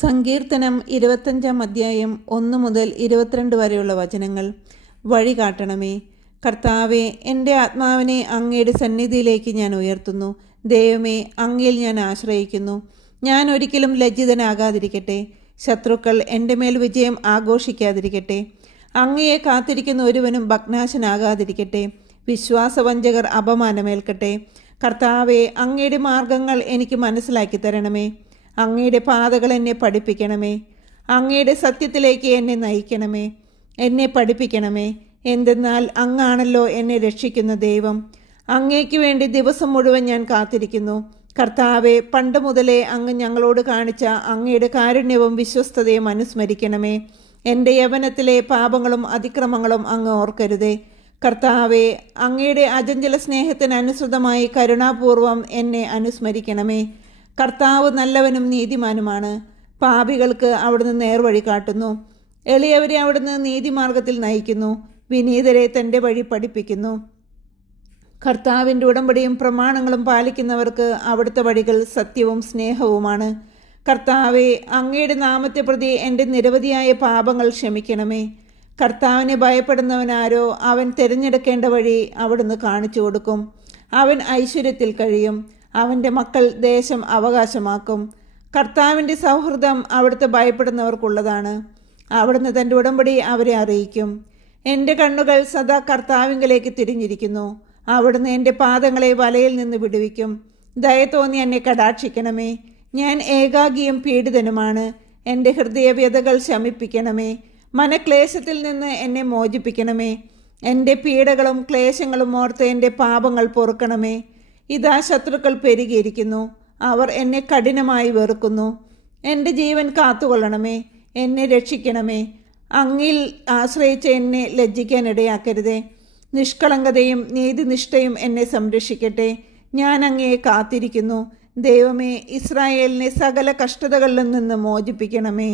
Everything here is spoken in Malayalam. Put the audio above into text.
സങ്കീർത്തനം 25 അധ്യായം 1 മുതൽ 22 വരെയുള്ള വചനങ്ങൾ. വഴി കാട്ടണമേ കർത്താവേ, എൻ്റെ ആത്മാവിനെ അങ്ങയുടെ സന്നിധിയിലേക്ക് ഞാൻ ഉയർത്തുന്നു. ദൈവമേ, അങ്ങയിൽ ഞാൻ ആശ്രയിക്കുന്നു. ഞാൻ ഒരിക്കലും ലജ്ജിതനാകാതിരിക്കട്ടെ. ശത്രുക്കൾ എൻ്റെ മേൽ വിജയം ആഘോഷിക്കാതിരിക്കട്ടെ. അങ്ങയെ കാത്തിരിക്കുന്ന ഒരുവനും ഭഗ്നാശനാകാതിരിക്കട്ടെ. വിശ്വാസവഞ്ചകർ അപമാനമേൽക്കട്ടെ. കർത്താവേ, അങ്ങയുടെ മാർഗങ്ങൾ എനിക്ക് മനസ്സിലാക്കി തരണമേ. അങ്ങയുടെ പാതകൾ എന്നെ പഠിപ്പിക്കണമേ. അങ്ങയുടെ സത്യത്തിലേക്ക് എന്നെ നയിക്കണമേ. എന്നെ പഠിപ്പിക്കണമേ. എന്തെന്നാൽ അങ്ങാണല്ലോ എന്നെ രക്ഷിക്കുന്ന ദൈവം. അങ്ങേക്ക് വേണ്ടി ദിവസം മുഴുവൻ ഞാൻ കാത്തിരിക്കുന്നു. കർത്താവെ, പണ്ട് മുതലേ അങ്ങ് ഞങ്ങളോട് കാണിച്ച അങ്ങയുടെ കാരുണ്യവും വിശ്വസ്തതയും അനുസ്മരിക്കണമേ. എൻ്റെ യൗവനത്തിലെ പാപങ്ങളും അതിക്രമങ്ങളും അങ്ങ് ഓർക്കരുതേ. കർത്താവെ, അങ്ങയുടെ അചഞ്ചല സ്നേഹത്തിന് അനുസൃതമായി കരുണാപൂർവം എന്നെ അനുസ്മരിക്കണമേ. കർത്താവ് നല്ലവനും നീതിമാനുമാണ്. പാപികൾക്ക് അവിടുന്ന് നേർവഴി കാട്ടുന്നു. എളിയവരെ അവിടുന്ന് നീതിമാർഗത്തിൽ നയിക്കുന്നു. വിനീതരെ തൻ്റെ വഴി പഠിപ്പിക്കുന്നു. കർത്താവിൻ്റെ ഉടമ്പടിയും പ്രമാണങ്ങളും പാലിക്കുന്നവർക്ക് അവിടുത്തെ വഴികൾ സത്യവും സ്നേഹവുമാണ്. കർത്താവെ, അങ്ങയുടെ നാമത്തെ പ്രതി എൻ്റെ നിരവധിയായ പാപങ്ങൾ ക്ഷമിക്കണമേ. കർത്താവിനെ ഭയപ്പെടുന്നവനാരോ അവൻ തിരഞ്ഞെടുക്കേണ്ട വഴി അവിടുന്ന് കാണിച്ചു കൊടുക്കും. അവൻ ഐശ്വര്യത്തിൽ കഴിയും. അവൻ്റെ മക്കൾ ദേശം അവകാശമാക്കും. കർത്താവിൻ്റെ സൗഹൃദം അവിടുത്തെ ഭയപ്പെടുന്നവർക്കുള്ളതാണ്. അവിടുന്ന് തൻ്റെ ഉടമ്പടി അവരെ അറിയിക്കും. എൻ്റെ കണ്ണുകൾ സദാ കർത്താവിങ്കലേക്ക് തിരിഞ്ഞിരിക്കുന്നു. അവിടുന്ന് എൻ്റെ പാദങ്ങളെ വലയിൽ നിന്ന് വിടുവിക്കും. ദയ തോന്നി എന്നെ കടാക്ഷിക്കണമേ. ഞാൻ ഏകാകിയും പീഡിതനുമാണ്. എൻ്റെ ഹൃദയവ്യതകൾ ശമിപ്പിക്കണമേ. മനക്ലേശത്തിൽ നിന്ന് എന്നെ മോചിപ്പിക്കണമേ. എൻ്റെ പീഡകളും ക്ലേശങ്ങളും ഓർത്ത് എൻ്റെ പാപങ്ങൾ പൊറുക്കണമേ. ഇതാ ശത്രുക്കൾ പെരുകിയിരിക്കുന്നു. അവർ എന്നെ കഠിനമായി വെറുക്കുന്നു. എൻ്റെ ജീവൻ കാത്തുകൊള്ളണമേ. എന്നെ രക്ഷിക്കണമേ. അങ്ങിൽ ആശ്രയിച്ച് എന്നെ ലജ്ജിക്കാനിടയാക്കരുതേ. നിഷ്കളങ്കതയും നീതിനിഷ്ഠയും എന്നെ സംരക്ഷിക്കട്ടെ. ഞാൻ അങ്ങയെ കാത്തിരിക്കുന്നു. ദൈവമേ, ഇസ്രായേലിനെ സകല കഷ്ടതകളിൽ നിന്ന് മോചിപ്പിക്കണമേ.